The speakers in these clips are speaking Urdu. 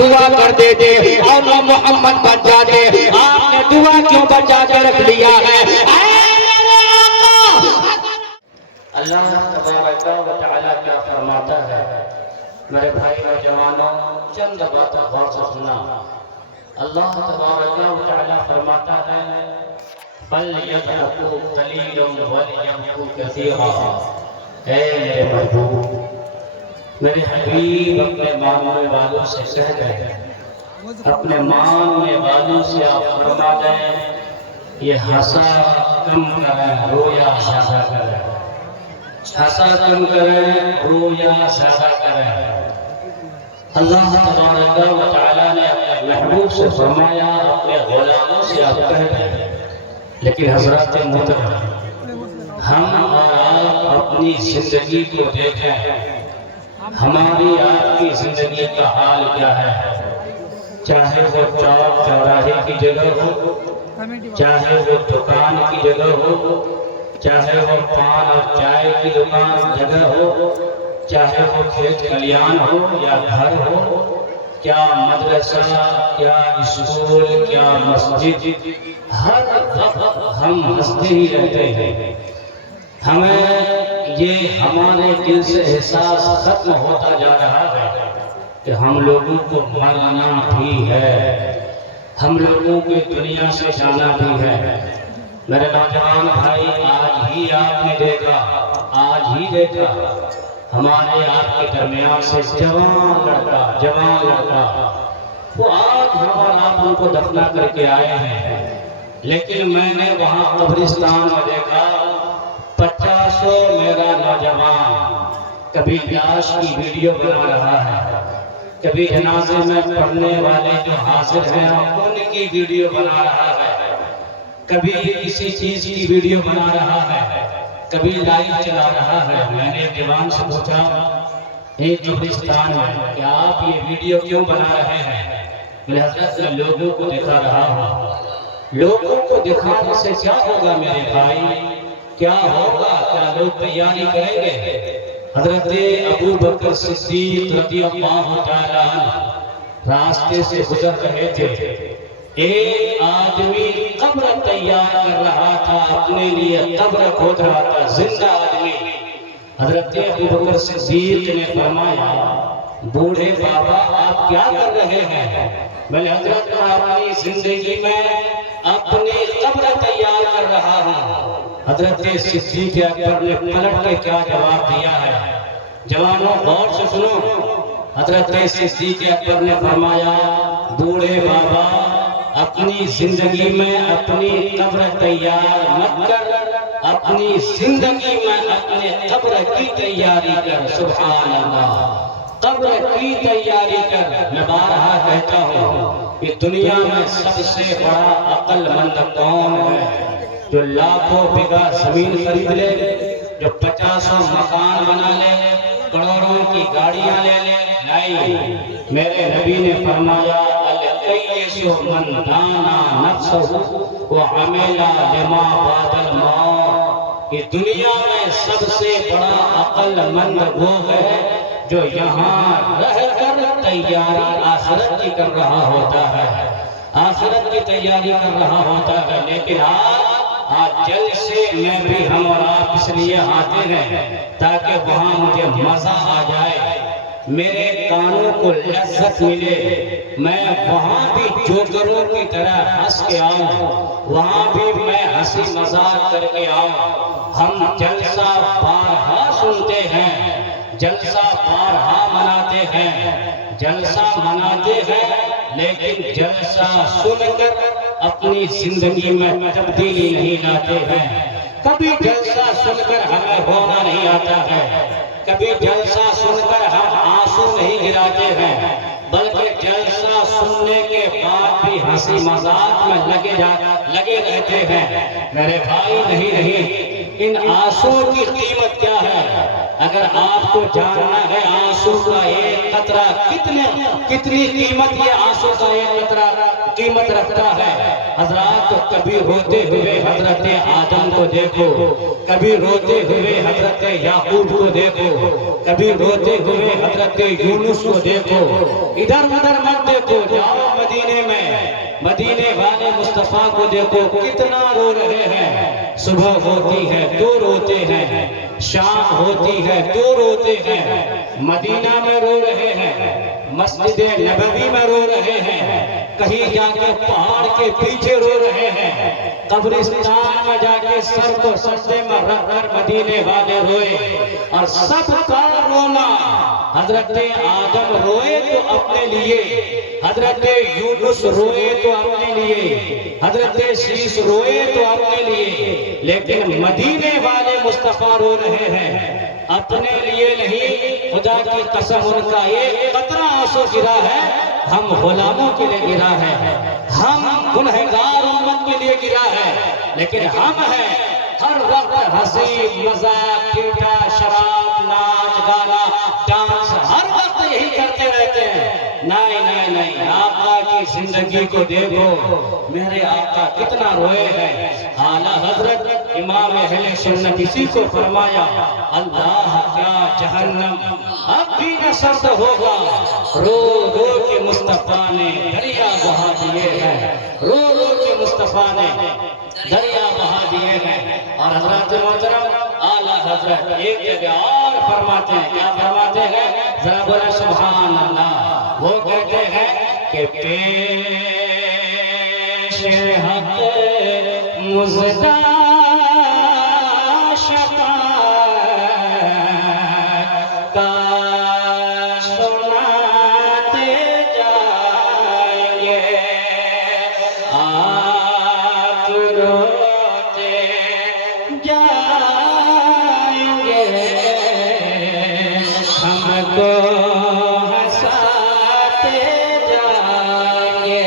دعا کر دیتے اور نہ محمد بچ جاتے، آپ نے دعا کیوں بچا کے رکھ لیا ہے؟ اللہ تبارک و تعالیٰ کیا فرماتا ہے؟ میرے بھائی نوجوانوں، چند باتیں غور سے سنا۔ اللہ تبارک و تعالیٰ فرماتا ہے فَلْيَضْحَكُوا قَلِيلًا وَلْيَبْكُوا كَثِيرًا۔ اے میرے محبوب، میرے حبیب اپنے ماننے والوں سے کہہ گئے، اپنے ماننے والوں سے آپ فرما دیں یہ ہنسا کم کریں، رویا زیادہ کریں، ہنسا کم کریں، رویا زیادہ کریں۔ اللہ تبارک و تعالیٰ نے اپنے محبوب سے فرمایا، اپنے غلاموں سے آپ کہہ گئے، لیکن حضرات محترم، ہم اور آپ اپنی زندگی کو دیکھیں، ہماری آپ کی زندگی کا حال کیا ہے؟ چاہے وہ چوک چوراہے کی جگہ ہو، چاہے وہ دکان کی جگہ ہو، چاہے وہ پان اور چائے کی دکان جگہ ہو، چاہے وہ کھیت کھلیان ہو یا گھر ہو، کیا مدرسہ، کیا اسکول، کیا مسجد، ہر وقت ہم ہنستے ہی رہتے ہیں۔ ہمیں یہ ہمارے دل سے احساس ختم ہوتا جا رہا ہے کہ ہم لوگوں کو مرنا بھی ہے، ہم لوگوں کی دنیا سے جانا بھی ہے۔ میرے نوجوان بھائی، آج ہی آپ نے دیکھا، آج ہی دیکھا ہمارے آپ کے درمیان سے جوان لڑکا، وہ آج ہم اور آپ ان کو دفنا کر کے آئے ہیں، لیکن میں نے وہاں قبرستان میں دیکھا 50 میرا نوجوان کبھی لاش کی ویڈیو بنا رہا ہے، کبھی جنازے میں پڑھنے والے جو حاضر ہیں ان کی ویڈیو بنا رہا ہے، کبھی کسی چیز کی ویڈیو بنا رہا ہے، کبھی لائیو چلا رہا ہے۔ میں نے دیوان سے پوچھا ایک قبرستان میں کہ آپ یہ ویڈیو کیوں بنا رہے ہیں؟ میرے حضرت میں لوگوں کو دکھا رہا ہوں۔ لوگوں کو دکھانے سے کیا ہوگا میرے بھائی؟ کیا ہوگا؟ کیا لوگ تیاری کریں گے؟ حضرت ابو بکر صدیق رضی اللہ تعالیٰ عنہ راستے سے گزر رہے تھے، ایک آدمی قبر تیار کر رہا تھا، اپنے لیے قبر کھود رہا تھا، زندہ آدمی۔ حضرت ابو بکر صدیق نے فرمایا بوڑھے بابا آپ کیا کر رہے ہیں؟ میں نے حضرت میں اپنی زندگی میں اپنی قبر تیار کر رہا ہوں۔ حضرت صدیق اکبر نے پلٹ کے کیا جواب دیا ہے؟ جوانوں غور سے سنو۔ حضرت صدیق اکبر نے فرمایا بوڑھے بابا اپنی زندگی میں اپنی قبر تیار مت کر، اپنی زندگی میں اپنے قبر کی تیاری کر۔ سبحان اللہ، قبر کی تیاری کر۔ میں بارہا کہتا ہوں کہ دنیا میں سب سے بڑا عقل مند کون ہے؟ جو لاکھوں بیگھہ زمین خرید لے، جو 50 مکان بنا لے، کروڑوں کی گاڑیاں لے لے؟ نہیں، میرے نبی نے فرمایا القیس من دانا نفسہ وعمل لما بعد الموت۔ کہ دنیا میں سب سے بڑا عقل مند وہ ہے جو یہاں رہ کر تیاری آخرت کی کر رہا ہوتا ہے، آخرت کی تیاری کر رہا ہوتا ہے۔ لیکن آج جلسے میں بھی ہم اور آپ اس لیے حاضر ہیں تاکہ وہاں مجھے مزہ آ جائے، میرے کانوں کو لذت ملے، میں وہاں بھی جوکروں کی طرح ہنس کے آؤں، وہاں بھی میں ہنسی مذاق کر کے آؤں۔ ہم جلسہ بارہا سنتے ہیں، جلسہ بارہا مناتے ہیں، جلسہ مناتے ہیں، لیکن جلسہ سن کر اپنی زندگی میں تبدیلی نہیں لاتے ہیں۔ کبھی جلسہ سن کر ہمیں ہونا نہیں آتا ہے، کبھی جلسہ سن کر ہم آنسو نہیں گراتے ہیں، بلکہ جلسہ سننے کے بعد بھی ہنسی مذاق میں لگے رہتے ہیں۔ میرے بھائی نہیں، ان آنسو کی قیمت کیا ہے؟ اگر آپ کو جاننا ہے آنسو کا ایک قطرہ کتنی قیمت یہ آنسو کا ایک قطرہ قیمت رکھتا ہے۔ حضرات کبھی روتے ہوئے حضرت آدم کو دیکھو، کبھی روتے ہوئے حضرت یعقوب کو دیکھو، کبھی روتے ہوئے حضرت یونس کو دیکھو، ادھر ادھر مت دیکھو، جاؤ مدینے میں، مدینے والے مصطفیٰ کو دیکھو کتنا رو رہے ہیں۔ صبح ہوتی ہے تو روتے ہیں، شام ہوتی ہے تو روتے ہیں، مدینہ میں رو رہے ہیں، مسجد نبوی میں رو رہے ہیں، کہیں جا کے پہاڑ کے پیچھے رو رہے ہیں، قبرستان میں جا کے سر کو سجدے میں رکھ کر مدینے والے روئے۔ اور سب کا رونا، حضرت آدم روئے تو اپنے لیے، حضرت یونس روئے تو اپنے لیے، حضرت شیش روئے تو اپنے لیے، لیکن مدینے والے مصطفیٰ رو رہے ہیں اپنے لیے نہیں۔ خدا کی قسم ان کا ایک قطرہ آنسو گرا ہے، ہم غلاموں کے لیے گرا ہے، ہم گنہگار امت کے لیے گرا ہے، لیکن ہم ہیں ہر وقت ہنسی مذاق ٹھیٹھا شراب ناچ گانا ڈانس ہر وقت یہی کرتے رہتے ہیں۔ نہیں نہیں نہیں، آقا کی زندگی کو دیکھو، میرے آقا کتنا روئے ہیں۔ اعلیٰ حضرت امام اہل سنت اسی کو فرمایا، اللہ کیا جہنم اب بھی نہ سرد ہوگا، رو رو کے مصطفیٰ نے دریا بہا دیے ہیں، رو رو کے مصطفیٰ نے دریا بہا دیے ہیں۔ اور حضرت محترم اعلیٰ حضرت ایک جگہ اور فرماتے ہیں، کیا فرماتے ہیں؟ ذرا بولے سبحان اللہ۔ وہ کہتے ہیں کہ پیش حق مزدہ شفاعت کا سناتے جائیں گے، آپ روتے جائیں گے، ہم کو ہنساتے جائیں گے۔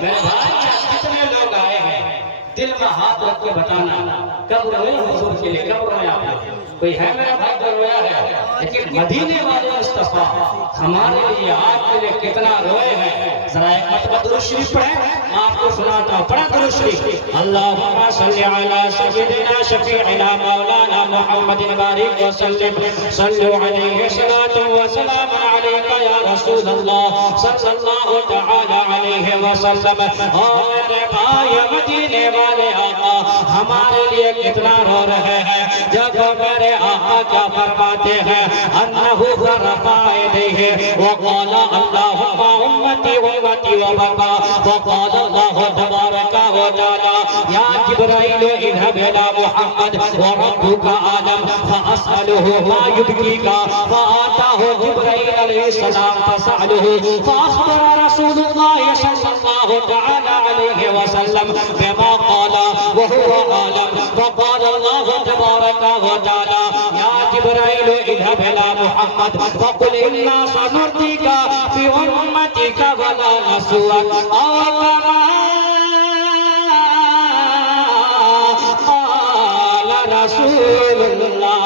میرے بھائی کتنے لوگ آئے ہیں، دل میں ہاتھ رکھ کے بتانا کب روئے حضور کے لیے، کب روئے آپ نے؟ کوئی ہے میرا بھائی جو رویا ہے؟ لیکن مدینے والے مصطفیٰ ہمارے لیے آپ کے لیے کتنا روئے ہیں۔ ذرا ایک مرتبہ درود شریف پڑھیں، میں آپ کو سناتا ہوں، پڑھا درود شریف۔ اللہم صلی علی سیدنا شفیعنا مولانا محمد بارک وسلم، صلو علیہ صلاۃ و سلام علیک یا رسول اللہ صلی اللہ تعالی علیہ وسلم۔ اور میرے بھائی مدینے والے آقا ہمارے لیے کتنا رو رہے ہیں، جب میرے آقا کیا فرماتے ہیں، انہو رفع یدیہ وقال اللہم امتی امتی وبقا، وقال اللہ تبارک وتعالی یا جبرائیل اذهب الى محمد وربک عالم فاسألہ ما یبکیک، فآتاہ جبرائیل علیہ السلام فسألہ فاخبر رسول اللہ صلی اللہ تعالی علیہ وسلم بما قال وهو عالم، فقال اللہ تبارک وتعالی یا جبرائیل اذهب الى محمد فقل انا سنرضیک فی امتک ولا نسوءک، او کما قال رسول اللہ۔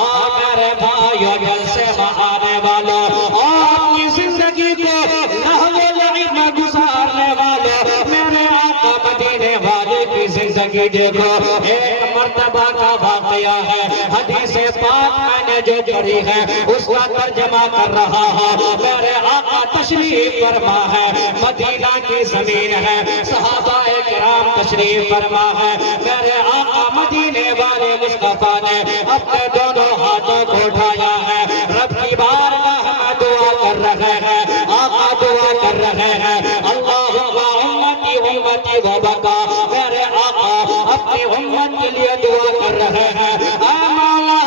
اور میرے بھائیو دل سے آنے والوں، اپنی زندگی کو لہو و لعب میں گزارنے والوں، میرے آقا مدینے والے کی زندگی دیکھو۔ ایک مرتبہ کا واقعہ ہے، حدیث پاک میں نے جو پڑھی ہے اس کا ترجمہ کر رہا ہوں۔ میرے آقا تشریف فرما ہے، مدینہ کی زمین ہے، صحابہ کرام تشریف فرما ہے، میرے آقا مدینے والے مصطفیٰ نے اپنے دونوں ہاتھوں کو اٹھایا ہے، رب کی بارگاہ میں دعا کر رہے ہیں، آقا دعا کر رہے ہیں، اللہم امتی امتی وبقا، میرے آقا اپنی امت کے لیے دعا کر رہے ہیں، اے مولا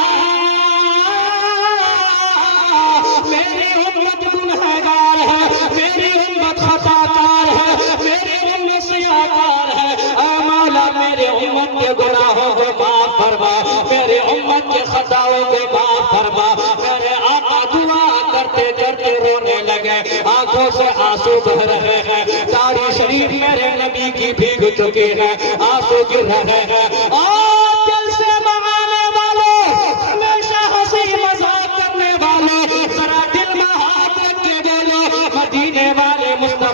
میری امت گنہگار ہے، میری امت خطاکار ہے، میری امت سیاکار ہے، اے مولا میری امت کے گناہوں کو معاف فرما، میری امت کے خطاؤں کو معاف فرما۔ میرے آقا دعا کرتے کرتے رونے لگے، آنکھوں سے آنسو بہ رہے ہیں، داڑھی شریف میرے نبی کی بھیگ چکی ہے، آنسو گر رہے ہیں۔ اور دل سے مانگنے والوں، ہمیشہ ہنسی مذاق کرنے والوں، ذرا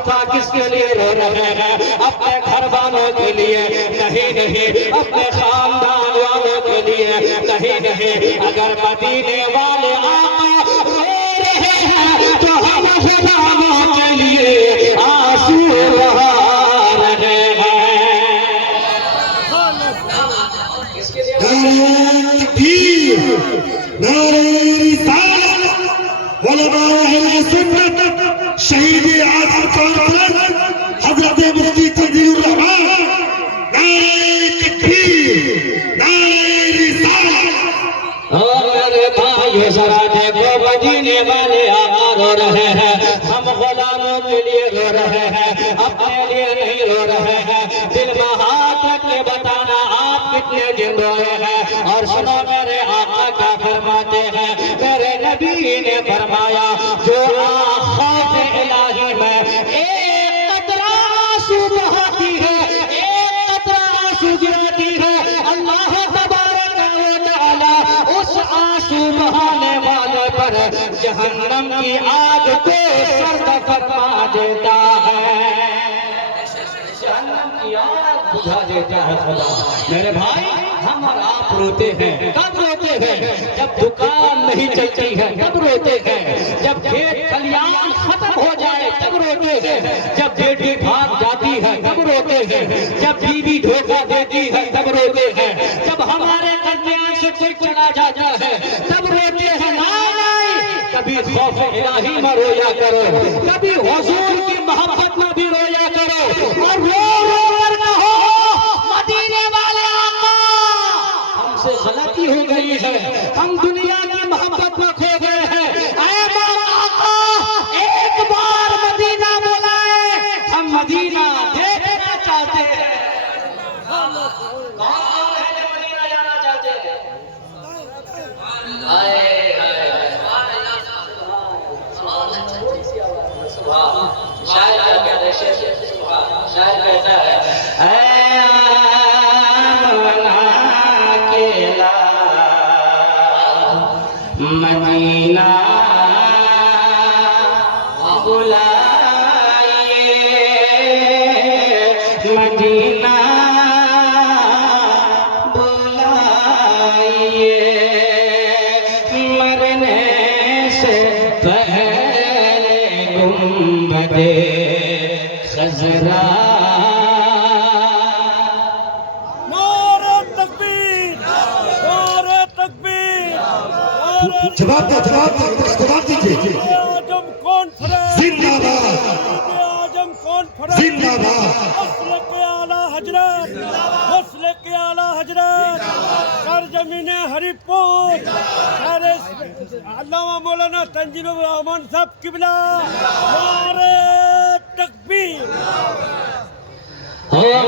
مصطفیٰ کس کے لیے رو رہے ہیں؟ اپنے گھر والوں کے لیے نہیں، اپنے خاندان والوں کے لیے نہیں، اگر مدینے والے آقا رو رہے ہیں تو ہم غلاموں کے لیے آنسو بہا رہے ہیں۔ نعرہ تکبیر، نعرہ رسالت، علماء اہل سنت، شہید اعظم کانفرنس حضرت مفتی تقدیر الرحمان، نعرہ تکبیر، نعرہ رسالت۔ اور میرے بھائیو ذرا دیکھو مدینے والے آقا رو رہے ہیں، ہم غلاموں کے لیے رو رہے ہیں، اپنے لیے نہیں رو رہے ہیں۔ دل میں ہاتھ رکھ کے بتانا آپ کتنے دن روئے ہیں؟ اور سنو میرے آقا کیا فرماتے ہیں؟ میرے نبی نے فرمایا جو خوف الہی میں ایک قطرہ آنسو بہاتی ہے، ایک قطرہ آنسو گراتی ہے، اللہ تبارک و تعالی اس آنسو بہانے والے پر جہنم کی آگ کو سرد فرما دیتا ہے، جہنم کی آگ بجھا دیتا ہے خدا۔ میرے بھائی ہم اور آپ روتے ہیں، کب روتے ہیں؟ جب دکان نہیں چلتی ہے تب روتے ہیں، جب کھیت کھلیان ختم ہو جائے تب روتے ہیں، جب بیٹی بھاگ جاتی ہے تب روتے ہیں، جب بیوی دھوکہ دیتی ہے تب روتے ہیں، جب ہمارے درمیان سے کوئی چلا جاتا ہے تب روتے ہیں۔ نہیں، کبھی خوف الہی میں رویا کرو، کبھی حضور کی محبت میں بھی رویا کرو، اور رو رو کر کہو مدینے والے آقا ہم سے غلطی ہو گئی ہے، ہم دنیا کی محبت میں کھو گئے ہیں، اے مولا آقا ایک بار مدینہ بلائے، ہم مدینہ دیکھنا چاہتے ہیں۔ کون ہے جو مدینہ جانا چاہتے ہیں؟ شاید کہتا ہے اے آمنہ کے مدینہ بلائیے، مدینہ بلائیے، مرنے سے پہلے گنبد خضرا۔ جواب دیں، جواب دیجیے۔ اعظم کانفرنس زندہ باد، اعظم کانفرنس زندہ باد۔ مسلک اعلی حضرت، مسلک اعلی حضرت، سرزمین ہری پور، علامہ مولانا تنزیل الرحمان صاحب قبلہ، نعرہ تکبیر۔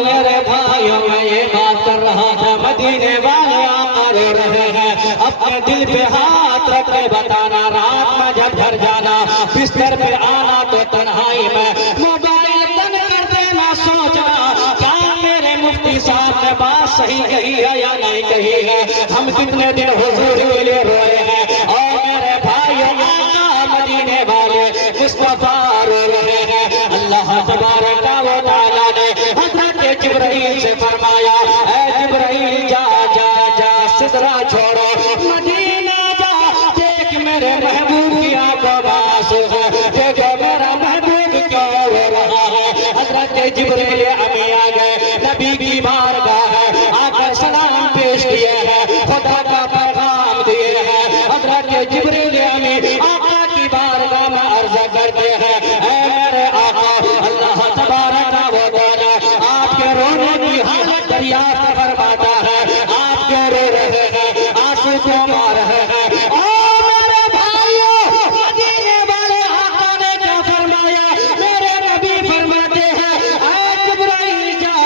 میرے بھائیوں میں یہ بات کر رہا تھا مدینے والے آقا رو رہے ہیں، اپنے دل پہ ہاتھ رکھ کے بتانا رات میں جب گھر جانا بستر پہ آنا تو تنہائی میں موبائل بند کر دینا، سوچنا کیا میرے مفتی صاحب نے بات صحیح کہی ہے یا نہیں کہی ہے، ہم کتنے دن حضور کے لیے روئے ہیں۔ اور میرے بھائیوں آقا مدینے والے مصطفیٰ رو رہے ہیں، اللہ تبارک و تعالیٰ نے حضرت جبرائیل سے فرمایا اے جبرائیل جا جا جا سدرا چھوڑو، مدینہ جا، دیکھ میرے محبوب کی آنکھوں میں آنسو ہے، دیکھو میرا محبوب کیوں رو رہا ہے۔ حضرت جبرائیل امی آ گئے، نبی کی بارگاہ ہے، آ کر سلام پیش کیے ہیں، خدا کا پیغام دیے ہیں۔ حضرت جبرائیل امی آقا کی بارگاہ میں عرض کرتے ہیں اے میرے آقا، اللہ تبارک و تعالی آپ کے رونے کی حالت دریافت فرماتا ہے، آپ کیوں رو رہے ہیں، آنسو کیوں آ رہے ہیں؟ او میرے بھائیوں مدینے والے آقا نے کیا فرمایا؟ میرے نبی فرماتے ہیں اے جبرائیل جا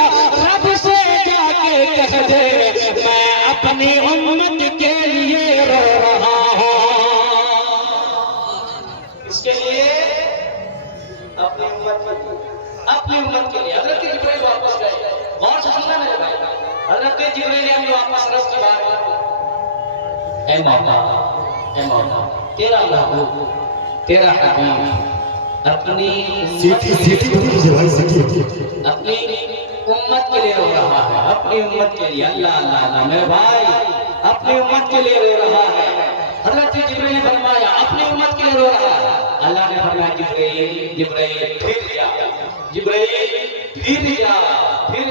رب سے جا کے کہہ دے میں اپنی امت کے لیے رو رہا ہوں۔ اس کے لیے اپنی امت کے لیے حضرت جبرائیل واپس گئے، غور سے سننا میرے بھائی، حضرت جبرائیل ہم واپس رب کی بات اے مولا تیرا محبوب تیرا حبیب اپنی سیٹی سیٹی بڑی مجھے بھائی سیٹی اپنی امت کے لیے رو رہا ہے، اپنی امت کے لیے۔ اللہ اللہ اللہ میرے بھائی اپنی امت کے لیے رو رہا ہے۔ حضرت جبرائیل نے فرمایا اپنی امت کے لیے رو رہا ہے۔ اللہ نے فرمایا جبرائیل پھر جا، جبرائیل پھر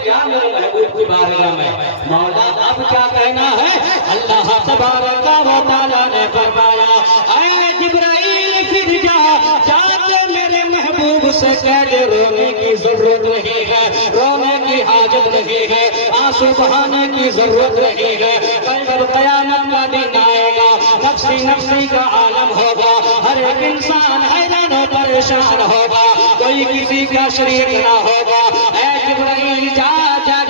جا میرے محبوب کی بارگاہ میں۔ مولا اب کیا کہنا ہے؟ اللہ تبارک و تعالیٰ نے فرمایا اے جبرائیل پھر جا کے میرے محبوب سے کہہ دے رونے کی ضرورت نہیں ہے، رونے کی حاجت نہیں ہے، آنسو بہانے کی ضرورت نہیں ہے۔ کل جب قیامت کا دن آئے گا نفسی نفسی کا عالم ہوگا، ہر ایک انسان حیران و پریشان ہوگا، کوئی کسی کا شریک نہ ہوگا۔ اے جبرائیل جا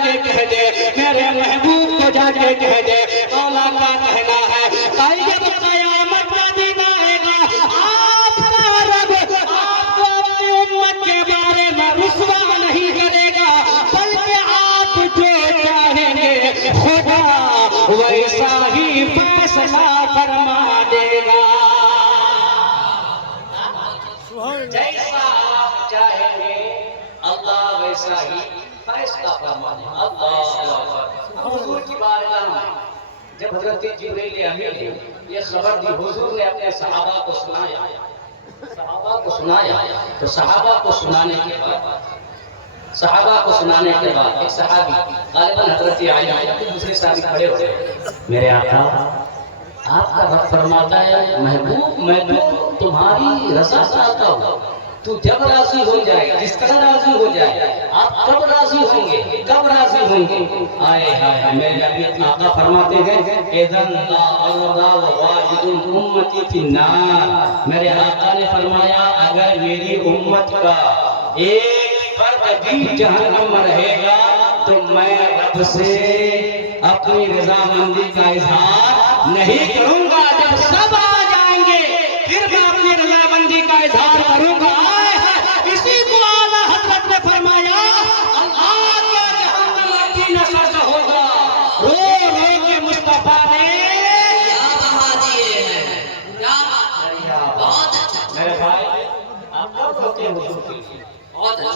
کے کہہ دے میرے محبوب کو، جا کے کہہ دے مولا کا کہنا ہے کل جب قیامت کا دن آئے گا آپ کا رب آپ کو اپنی امت کے بارے میں رسوا نہیں کرے گا، بلکہ آپ جو چاہیں گے خدا ویسا ہی فیصلہ فرما دے گا۔ جیسا آپ چاہیں گے اللہ ویسا ہی فیصلہ فرما دے گا۔ اللہ حضور کی بارگاہ میں جب حضرت جبرائیل امین یہ خبر دی، حضور نے اپنے صحابہ کو سنایا، تو صحابہ کو سنانے کے بعد ایک صحابی غالباً حضرت عائشہ دوسرے صحابی کھڑے ہوئے، میرے آقا آپ کا رب فرماتا ہے محبوب میں تو تمہاری رضا چاہتا ہوں، تو جب راضی ہو جائے جس طرح راضی ہو جائے آپ کب راضی ہوں گے، کب راضی ہوں گے؟ آئے ہائے میرے نبی اپنا آقا فرماتے ہیں اذن لا ارضى واحد امتی فی النار، میرے آقا نے فرمایا اگر میری امت کا ایک فرد بھی جہنم میں رہے گا تو میں رب سے اپنی رضامندی کا اظہار نہیں کروں گا، جب سب آ جائیں گے پھر میں اپنی رضامندی کا اظہار کروں گا۔ اسی کو اعلیٰ حضرت نے فرمایا اللہ کا جہنم کی نصر ہوگا، رو رو کے مصطفیٰ نے کیا بہا دیے ہیں، کیا بہت اچھا، میرے بھائی آپ کب روتے ہیں حضور کے لیے؟ بہت اچھا،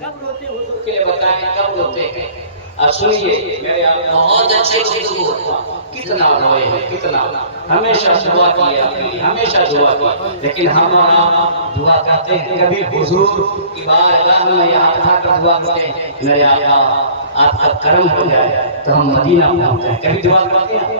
کب روتے ہیں حضور کے لیے بتائیں کب روتے ہیں؟ اب سنیے میرے آپ بہت اچھے گفتگو، کتنا روئے ہیں، کتنا ہمیشہ دعا کیا، ہمیشہ دعا کی، لیکن ہمارا دعا کرتے ہیں کبھی حضور کی بارگاہ میں یہاں اٹھا کر دعا کرتے ہیں میرے آقا آپ کا کرم ہو جائے تو ہم مدینہ پہنچ جائیں، کبھی دعا کرتے ہیں،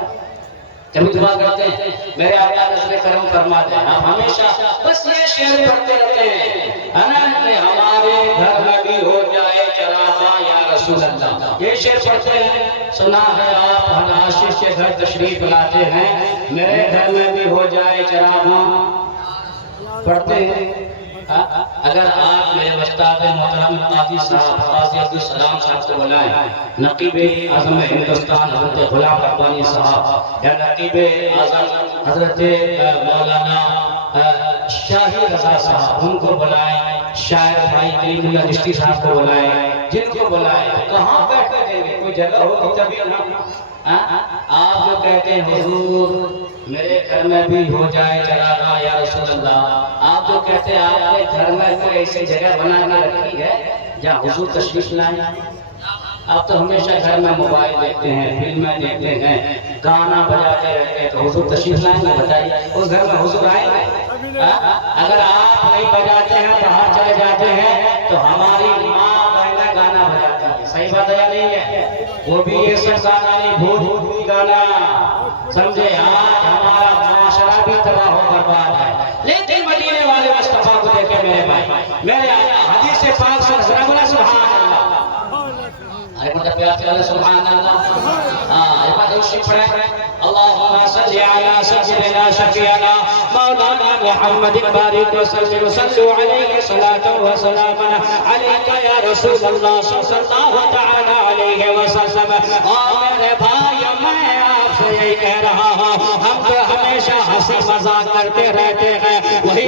کبھی دعا کرتے ہیں میرے آقا نظر کرم فرما دیں۔ آپ ہمیشہ بس یہ شعر پڑھتے رہتے ہیں ہمارے گھر میں بھی ہو جائے چراغاں یا رسول اللہ، یہ شعر پڑھتے ہیں، سنا ہے آپ ہر عاشق کے گھر تشریف لاتے ہیں، میرے گھر میں بھی ہو جائے چراغاں پڑھتے ہیں۔ اگر آپ میرے استاد محترم قاضی صاحب قاضی عبدالسلام صاحب کو بلائیں، نقیب اعظم ہندوستان حضرت غلام ربانی صاحب یا نقیب اعظم حضرت مولانا شاہی رضا صاحب ان کو بلائیں، شاعر بھائی کریم اللہ چشتی صاحب کو بلائیں، جن کو بلائیں کہاں بیٹھے دیں گے، کوئی جگہ ہوگی تبھی نا۔ آپ جو کہتے ہیں حضور میرے گھر میں بھی ہو جائے چراغاں یا رسول اللہ، آپ جو کہتے ہیں آپ کے گھر میں کوئی ایسی جگہ بنا کے رکھی ہے جہاں حضور تشریف لائیں، آپ تو ہمیشہ گھر میں موبائل دیکھتے ہیں، فلمیں دیکھتے ہیں، گانا بجاتے رہتے ہیں، تو حضور تشریف لائیں گے بتائیے اس گھر میں حضور آئیں گے؟ اگر آپ نہیں بجاتے ہیں باہر چلے جاتے ہیں تو ہماری ماں بہنیں گانا بجاتی ہیں، صحیح بات ہے یا نہیں ہے؟ وہ بھی یہ سب گانا نہیں بھوت گانا سمجھے، آج ہمارا معاشرہ بھی تباہ و برباد ہے، لیکن مدینے والے مصطفیٰ کو دیکھیں میرے بھائی، میرے حدیث پاک سے ذرا بولا سبحان اللہ، سبحان اللہ، اللهم صل على سيدنا شفيعنا مولانا محمد بارك وسلم وصلوا عليه صلاة وسلاما عليك يا رسول الله صلى الله تعالى عليه وسلم۔ میرے بھائی میں آپ سے یہی کہہ رہا ہوں، ہم تو ہمیشہ ہنسی مذاق کرتے رہتے ہیں، وہی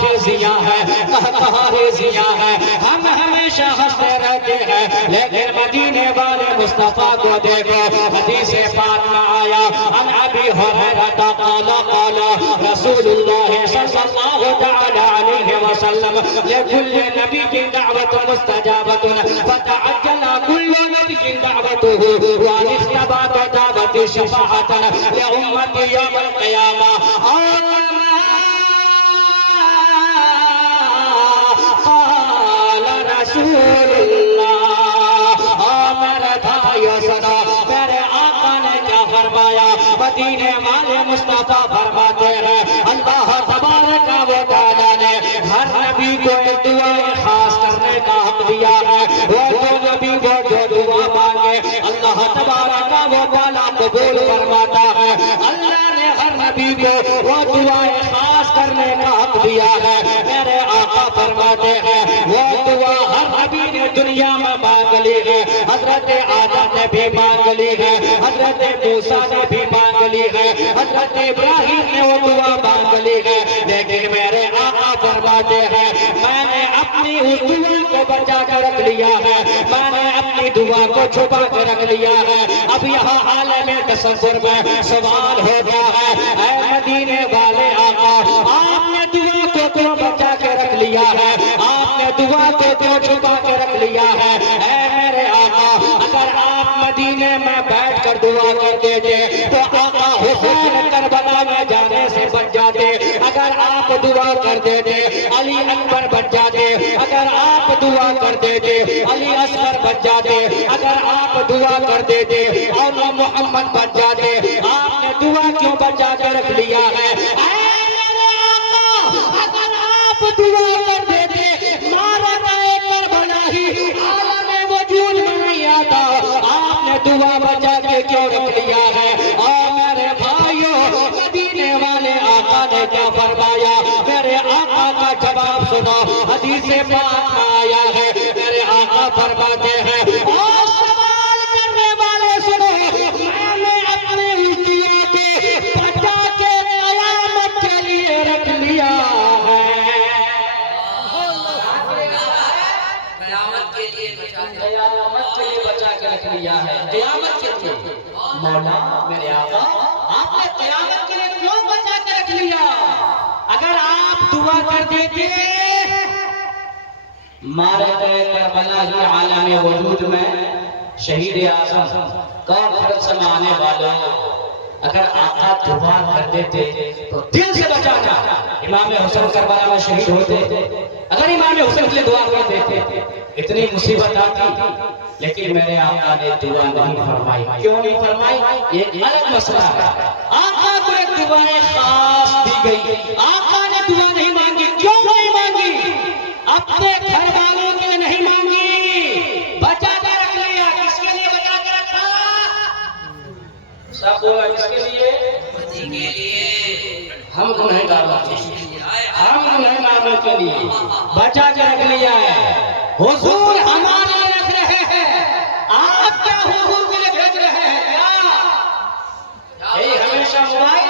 خیزیاں ہیں، کہکہاریزیاں ہیں، ہم ہمیشہ ہنستے رہتے ہیں، لیکن مدینے والے مصطفیٰ کو دیکھو، حدیث پاک میں آیا عن ابی ہریرہ قال قال رسول اللہ صلی اللہ تعالی علیہ وسلم لكل نبي دعوة مستجابة فتعجل كل نبي دعوته وأن اختبأت دعوة شفاعة لأمتي يوم القيامة قال رسول اللہ میرے بھائیو سنا میرے آقا نے کیا فرمایا مدینے والے مصطفیٰ فرماتے ہیں اللہ تبارک و تعالیٰ نے ہر نبی کو ایک دعا خاص کرنے کا حق دیا ہے وہ جو نبی وہ جو دعا مانگے اللہ تبارک و تعالیٰ قبول فرماتا ہے اللہ نے ہر نبی کو وہ دعا خاص کرنے کا حق دیا ہے میرے آقا فرماتے ہیں وہ دعا ہر نبی نے دنیا میں مانگ لی ہے حضرت آدم نے بھی مانگ لی ہے حضرت موسیٰ نے بھی مانگ لی ہے حضرت ابراہیم نے وہ دعا مانگ لی ہے لیکن میرے آقا فرماتے ہیں میں نے اپنی اس دعا کو بچا کر رکھ لیا ہے میں نے اپنی دعا کو چھپا کر رکھ لیا ہے اب یہاں عالم تصور میں سوال ہو گیا ہے اے مدینے والے آقا آپ نے دعا کو کیوں بچا کے رکھ لیا ہے آپ نے دعا کو کیوں چھپا کے رکھ لیا ہے اے میرے آقا اگر آپ مدینے میں بیٹھ کر دعا کرتے تھے تو آقا حسین کربلا میں جانے سے بچ جاتے اگر آپ دعا کرتے تھے علی اکبر بچ جاتے اگر آپ دعا کرتے تھے علی اصغر بچ جاتے اگر آپ دعا کرتے تھے اولا محمد بچ جاتے آپ نے دعا کیوں بچا کے رکھ لیا ہے اے میرے آقا اگر آپ دعا کر دیتے مارا کربلا ہی عالم وجود میں نہیں آتا آپ نے دعا بچا کے کیوں رکھ لیا ہے اور میرے بھائیوں مدینے والے آقا نے کیا فرمایا میرے آقا کا جواب سنا حدیث پاک میں آیا ہے میرے آقا فرماتے ہیں اور سوال کرنے والے سنو میں نے اپنے اس دعا کو بچا کے قیامت کے لیے رکھ لیا ہے قیامت کے لیے بچا کے قیامت کے لیے بچا کے رکھ لیا ہے قیامت کے لیے مولا میرے آقا آپ نے قیامت کے لیے کیوں بچا کے رکھ لیا اگر آپ دعا کر دیتے مارے گئے کربلا ہی عالم وجود میں شہید اعظم کون فرد سمانے والوں اگر آقا دعا کر دیتے تو دل سے بچانا امام حسین کربلا میں شہید ہوتے اگر امام حسین کے لیے دعا کر دیتے اتنی مصیبت آتی لیکن میرے آقا نے دعا نہیں فرمائی کیوں نہیں فرمائی یہ الگ مسئلہ ہے آقا کو ایک دعا خاص دی گئی آقا نے دعا نہیں مانگی کیوں نہیں مانگی اپنے گھر والوں کے لیے نہیں مانگی بچا کے رکھ لیا کس کے لیے بچا کے رکھا سب بولا کس کے لیے کے لیے ہم گنہگاروں کے لیے ہم گنہگاروں کے لیے بچا کے رکھ لیا ہے حضور ہمارے لیے رکھ رہے ہیں آپ کیا حضور کے لیے بھیج رہے ہیں کیا یہی ہمیشہ موبائل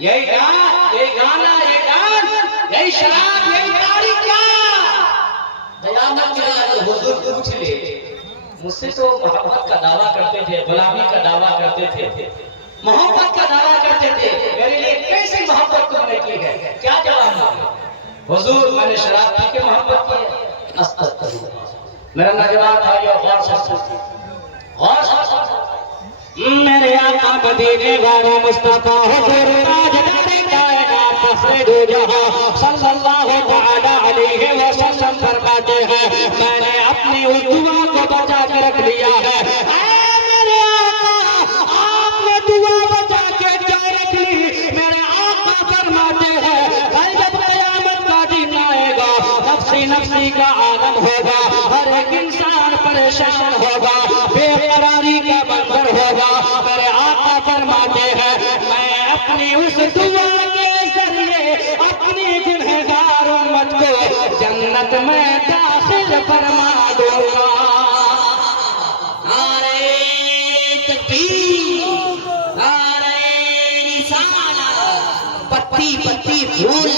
یہی گانا یہی ڈانس یہی شراب یہی گاڑی کیا قیامت کے لیے حضور پوچھ لے مجھ سے تو محبت کا دعویٰ کرتے تھے غلامی کا دعویٰ کرتے تھے محبت کا دعویٰ کرتے تھے میرے لیے کیسی محبت تم نے کی ہے کیا جواب ہے حضور میں نے شراب پی کے محبت کی ہے میرا نوجوان بھائیو غور سے میرے آقا مدینے والے مصطفیٰ حضور تاجدار کائنات فخر دو جہاں صلی اللہ تعالی علیہ وسلم فرماتے ہیں میں نے اپنی اس دعا کو بچا کے رکھ لیا ہے اے میرے آقا آپ نے دعا بچا کے کیا رکھ لی میرے آقا فرماتے ہیں کل جب قیامت کا دن آئے گا نفسی نفسی کا عالم ہوگا ہر ایک انسان پریشان ہوگا بے قراری کا منظر ہوگا میرے آقا فرماتے ہیں میں اپنی اس دعا کے ذریعے اپنی گنہگار امت کو جنت میں داخل فرما دوں گا نعرہ تکبیر نعرہ رسالت پتی پتی پھول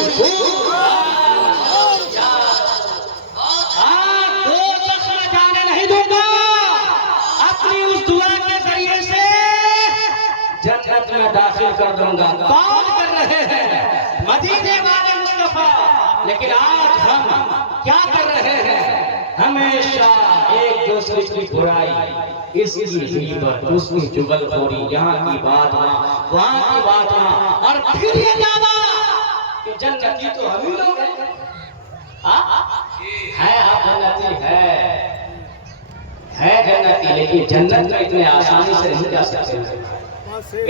جنت میں داخل کر دوں گا بات کر رہے ہیں مدینے والے مصطفیٰ لیکن آج ہم کیا کر رہے ہیں؟ ہمیشہ ایک دوسرے کی برائی، اس کی غیبت، اس کی چغلخوری، یہاں کی بات وہاں کی بات اور پھر یہ دعویٰ کہ جنتی تو ہم ہی لوگ ہیں۔ ہے آپ جنتی ہے جنتی، لیکن جنت میں اتنے آسانی سے نہیں جا سکتے،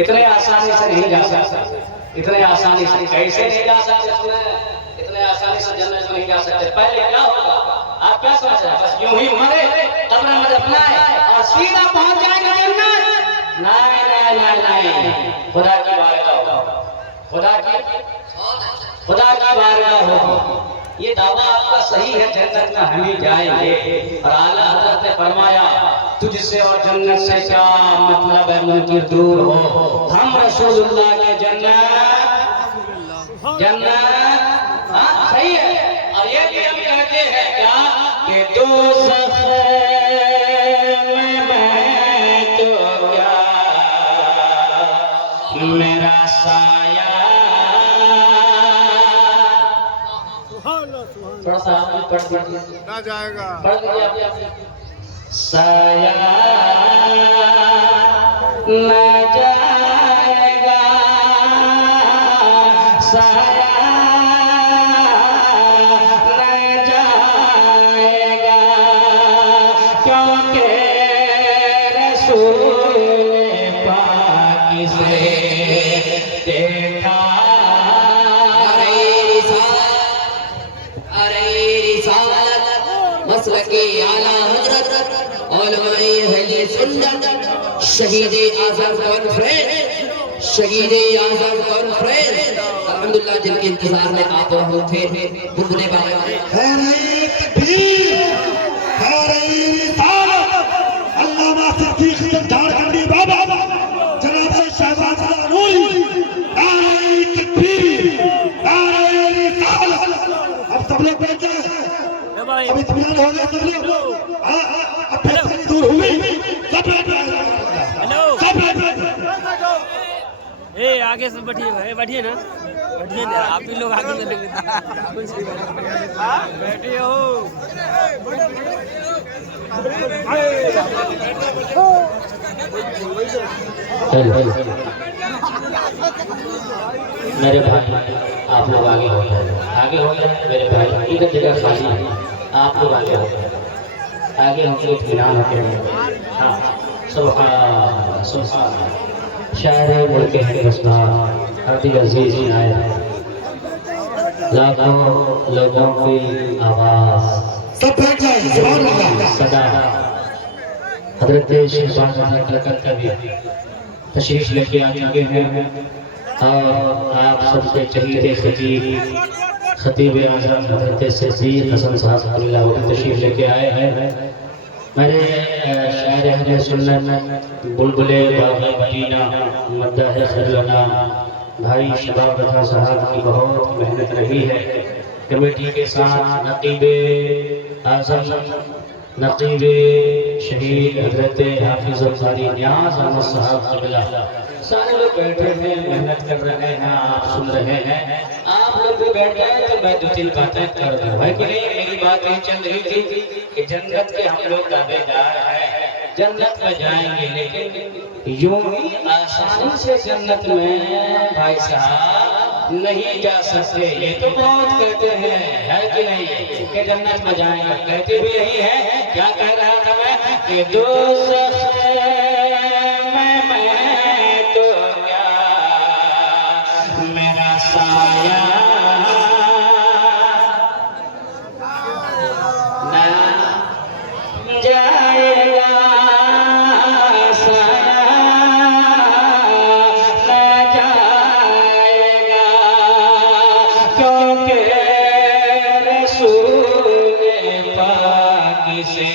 اتنے آسانی سے نہیں جا سکتے، اتنے آسانی سے کیسے نہیں جا سکتے؟ اتنے آسانی سے جنت میں نہیں جا سکتے۔ پہلے کیا ہوگا؟ آپ کیا سمجھ رہے ہیں؟ بس یوں ہی مرے، قبر میں دفنائے اور سیدھا پہنچ جائیں گے جنت؟ نہیں، خدا کی بارگاہ ہوگا، خدا کی بارگاہ ہوگا۔ یہ دعویٰ آپ کا صحیح ہے، جنت میں ہم ہی جائیں گے۔ اور اعلیٰ حضرت نے فرمایا تجھ سے اور جنت سے کیا مطلب ہے منکر دور ہو، ہم رسول اللہ کے جنت صحیح ہے۔ اور یہ بھی ہم کہتے ہیں کیا کہ دوزخ میں تو کیا میرا سایہ، تھوڑا سا آپ پڑھ دیجیے، نہ جائے گا پڑھ دیجیے آپ، سایہ نہ جائے گا، سایہ نہ جائے گا، کیونکہ رسول پاک سے دیکھا مسلکی اعلیٰ حضرت علماء اہل سنت شہید اعظم کانفرنس، شہید اعظم کانفرنس الحمدللہ، جن کے انتظار میں آپ اور ہم تھے۔ بلبلے بابا نعرہ تکبیر، نعرہ رسالت، علامہ صدیق جھارکھنڈی بابا، جناب شہباز نوری، نعرہ تکبیر، نعرہ رسالت۔ اب سب لوگ بیٹھ جائیں، اب اطمینان ہو گیا سب لوگ، اب پریشانی دور ہوئی، سب بیٹھ جائیں، سب بیٹھ جائیں۔ اے آگے سے بیٹھیے نا، بیٹھیے نا، آپ ہی لوگ آگے سے بیٹھے ہو۔ میرے بھائی آپ لوگ آگے ہو جائیں، میرے بھائی ادھر جگہ خالی ہے، آپ لوگ آگے ہو جائیں، آگے ہم کو اطمینان ہوتے ہیں۔ ہاں سبحان شاعر ملک ہندوستان عبد العزیز عنایت، لاکھوں لوگوں کی آواز، سب بیٹھ جائیں، سبحان اللہ۔ صدا حضرت شہباز احمد کبھی تشریف لے کے آ چکے ہیں، اور آپ سب سے چہیتے خطیب اعظم حضرت صدیق حسن صاحب اللہ وہ تشریف لے کے آئے ہیں۔ میرے شاعر اہل سنت بلبلے باغ مدینہ مدہ خلنا بھائی شباب رضا صاحب کی بہت محنت رہی ہے، کمیٹی کے ساتھ نقیب اعظم نقیب شہید حضرت حافظ القاری نیاز احمد صاحب قبلہ، سارے لوگ بیٹھے ہیں، محنت کر رہے ہیں، آپ سن رہے ہیں۔ آپ لوگ بھی بیٹھ گئے تو میں دو تین باتیں کر دوں، ہے کہ نہیں؟ میری بات نہیں چل رہی تھی کہ جنت کے ہم لوگ دعوے دار ہیں، جنت میں جائیں گے، لیکن یوں ہی آسانی سے جنت میں بھائی صاحب نہیں جا سکتے۔ یہ تو بہت کہتے ہیں، ہے کہ نہیں، کہ جنت میں جائیں گے، کہتے بھی یہی ہے۔ کیا کہہ رہا تھا میں کہ دوزخ میں تو کیا میرا سایہ نہ جائے گا، سایہ نہ جائے گا، کیونکہ رسول پاک سے